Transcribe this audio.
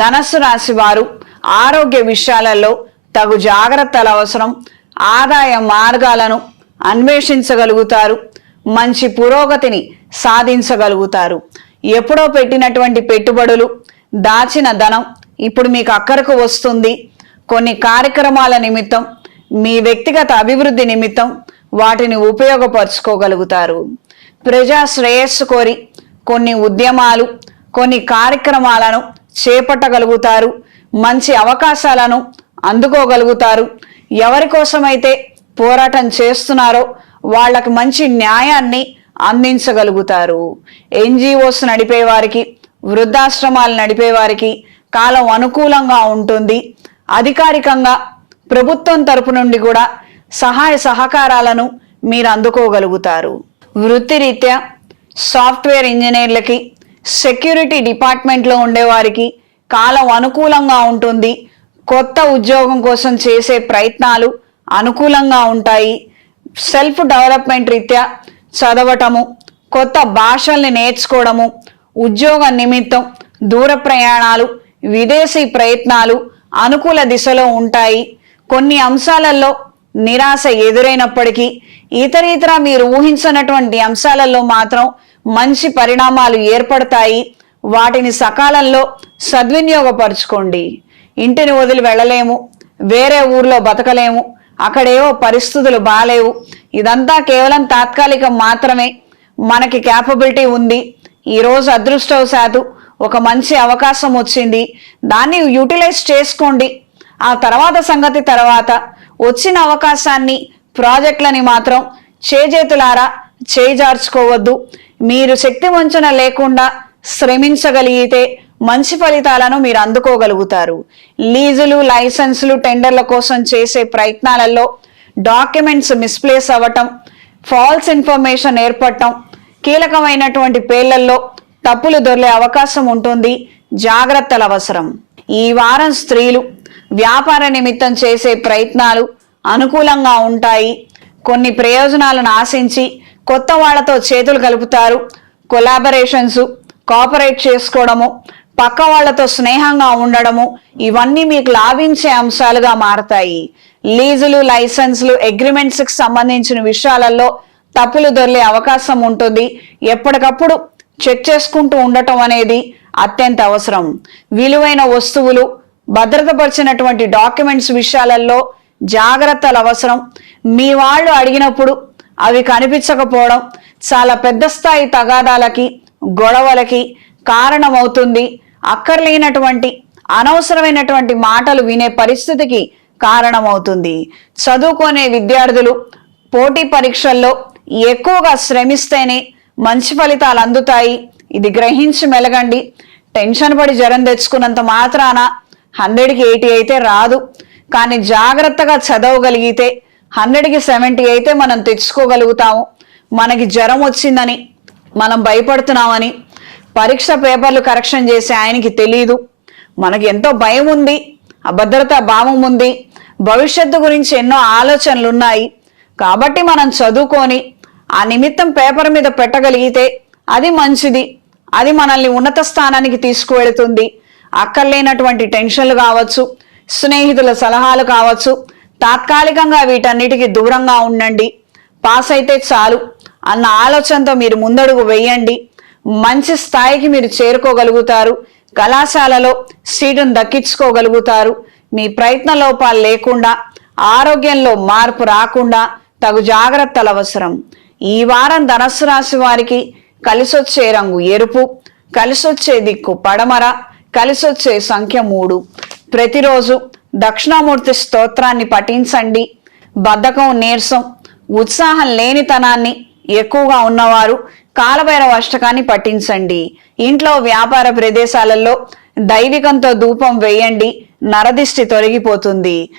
ధనస్సు రాశి వారు ఆరోగ్య విషయాలలో తగు జాగ్రత్తల అవసరం. ఆదాయ మార్గాలను అన్వేషించగలుగుతారు. మంచి పురోగతిని సాధించగలుగుతారు. ఎప్పుడో పెట్టినటువంటి పెట్టుబడులు దాచిన ధనం ఇప్పుడు మీకు అక్కరకు వస్తుంది. కొన్ని కార్యక్రమాల నిమిత్తం మీ వ్యక్తిగత అభివృద్ధి నిమిత్తం వాటిని ఉపయోగపరుచుకోగలుగుతారు. ప్రజా శ్రేయస్సు కోరి కొన్ని ఉద్యమాలు కొన్ని కార్యక్రమాలను చేపట్టగలుగుతారు. మంచి అవకాశాలను అందుకోగలుగుతారు. ఎవరి కోసమైతే పోరాటం చేస్తున్నారో వాళ్ళకి మంచి న్యాయాన్ని అందించగలుగుతారు. ఎన్జిఓస్ నడిపే వారికి వృద్ధాశ్రమాలు నడిపే వారికి కాలం అనుకూలంగా ఉంటుంది. అధికారికంగా ప్రభుత్వం తరపు నుండి కూడా సహాయ సహకారాలను మీరు అందుకోగలుగుతారు. వృత్తిరీత్యా సాఫ్ట్వేర్ ఇంజనీర్లకి సెక్యూరిటీ డిపార్ట్మెంట్లో ఉండేవారికి కాలం అనుకూలంగా ఉంటుంది. కొత్త ఉద్యోగం కోసం చేసే ప్రయత్నాలు అనుకూలంగా ఉంటాయి. సెల్ఫ్ డెవలప్మెంట్ రీత్యా చదవటము కొత్త భాషల్ని నేర్చుకోవడము ఉద్యోగ నిమిత్తం దూర ప్రయాణాలు విదేశీ ప్రయత్నాలు అనుకూల దిశలో ఉంటాయి. కొన్ని అంశాలలో నిరాశ ఎదురైనప్పటికీ ఇతర ఇతర మీరు ఊహించినటువంటి అంశాలలో మాత్రం మంచి పరిణామాలు ఏర్పడతాయి. వాటిని సకాలంలో సద్వినియోగపరచుకోండి. ఇంటిని వదిలి వెళ్ళలేము. వేరే ఊర్లో బతకలేము. అక్కడేవో పరిస్థితులు బాలేవు. ఇదంతా కేవలం తాత్కాలికం మాత్రమే. మనకి క్యాపబిలిటీ ఉంది. ఈరోజు అదృష్టవశాత్తు ఒక మంచి అవకాశం వచ్చింది. దాన్ని యూటిలైజ్ చేసుకోండి. ఆ తర్వాత సంగతి తర్వాత. వచ్చిన అవకాశాన్ని ప్రాజెక్టులని మాత్రం చేజేతులారా చేజార్చుకోవద్దు. మీరు శక్తి వంచన లేకుండా శ్రమించగలిగితే మంచి ఫలితాలను మీరు అందుకోగలుగుతారు. లీజులు లైసెన్సులు టెండర్ల కోసం చేసే ప్రయత్నాలలో డాక్యుమెంట్స్ మిస్ప్లేస్ అవ్వటం ఫాల్స్ ఇన్ఫర్మేషన్ ఏర్పడటం కీలకమైనటువంటి పేర్లల్లో తప్పులు దొరికే అవకాశం ఉంటుంది. జాగ్రత్తలు అవసరం. ఈ వారం స్త్రీలు వ్యాపార నిమిత్తం చేసే ప్రయత్నాలు అనుకూలంగా ఉంటాయి. కొన్ని ప్రయోజనాలను ఆశించి కొత్త వాళ్ళతో చేతులు కలుపుతారు. కొలాబరేషన్స్ కోఆపరేట్ చేసుకోవడము పక్క వాళ్ళతో స్నేహంగా ఉండడము ఇవన్నీ మీకు లాభించే అంశాలుగా మారతాయి. లీజులు లైసెన్స్లు అగ్రిమెంట్స్కి సంబంధించిన విషయాలలో తప్పులు దొరికే అవకాశం ఉంటుంది. ఎప్పటికప్పుడు చెక్ చేసుకుంటూ ఉండటం అనేది అత్యంత అవసరం. విలువైన వస్తువులు భద్రతపరిచినటువంటి డాక్యుమెంట్స్ విషయాలలో జాగ్రత్తలు అవసరం. మీ వాళ్ళు అడిగినప్పుడు అవి కనిపించకపోవడం చాలా పెద్ద స్థాయి తగాదాలకి గొడవలకి కారణమవుతుంది. అక్కర్లేనటువంటి అనవసరమైనటువంటి మాటలు వినే పరిస్థితికి కారణమవుతుంది. చదువుకునే విద్యార్థులు పోటీ పరీక్షల్లో ఎక్కువగా శ్రమిస్తేనే మంచి ఫలితాలు అందుతాయి. ఇది గ్రహించి మెలగండి. టెన్షన్ పడి జ్వరం తెచ్చుకున్నంత మాత్రాన హండ్రెడ్కి ఎయిటీ అయితే రాదు. కానీ జాగ్రత్తగా చదవగలిగితే హండ్రెడ్కి సెవెంటీ అయితే మనం తెచ్చుకోగలుగుతాము. మనకి జ్వరం వచ్చిందని మనం భయపడుతున్నామని పరీక్ష పేపర్లు కరెక్షన్ చేసే ఆయనకి తెలియదు మనకి ఎంతో భయం ఉంది అభద్రతా భావం ఉంది. భవిష్యత్తు గురించి ఎన్నో ఆలోచనలు ఉన్నాయి కాబట్టి మనం చదువుకొని ఆ నిమిత్తం పేపర్ మీద పెట్టగలిగితే అది మంచిది. అది మనల్ని ఉన్నత స్థానానికి తీసుకువెళుతుంది. అక్కర్లేనటువంటి టెన్షన్లు కావచ్చు స్నేహితుల సలహాలు కావచ్చు తాత్కాలికంగా వీటన్నిటికీ దూరంగా ఉండండి. పాస్ అయితే చాలు. అన్న ఆలోచనతో మీరు ముందడుగు వేయండి. మంచి స్థాయికి మీరు చేరుకోగలుగుతారు. కళాశాలలో సీటును దక్కించుకోగలుగుతారు. మీ ప్రయత్న లోపాలు లేకుండా ఆరోగ్యంలో మార్పు రాకుండా తగు జాగ్రత్తలు అవసరం. ఈ వారం ధనస్సు రాశి వారికి కలిసొచ్చే రంగు ఎరుపు కలిసొచ్చే దిక్కు పడమర కలిసొచ్చే సంఖ్య మూడు. ప్రతిరోజు దక్షిణామూర్తి స్తోత్రాన్ని పఠించండి. బద్ధకం నీరసం ఉత్సాహం లేనితనాన్ని ఎక్కువగా ఉన్నవారు కాలభైరవ అష్టకాన్ని పఠించండి. ఇంట్లో వ్యాపార ప్రదేశాలలో దైవికంతో ధూపం వేయండి. నరదిష్టి తొలగిపోతుంది.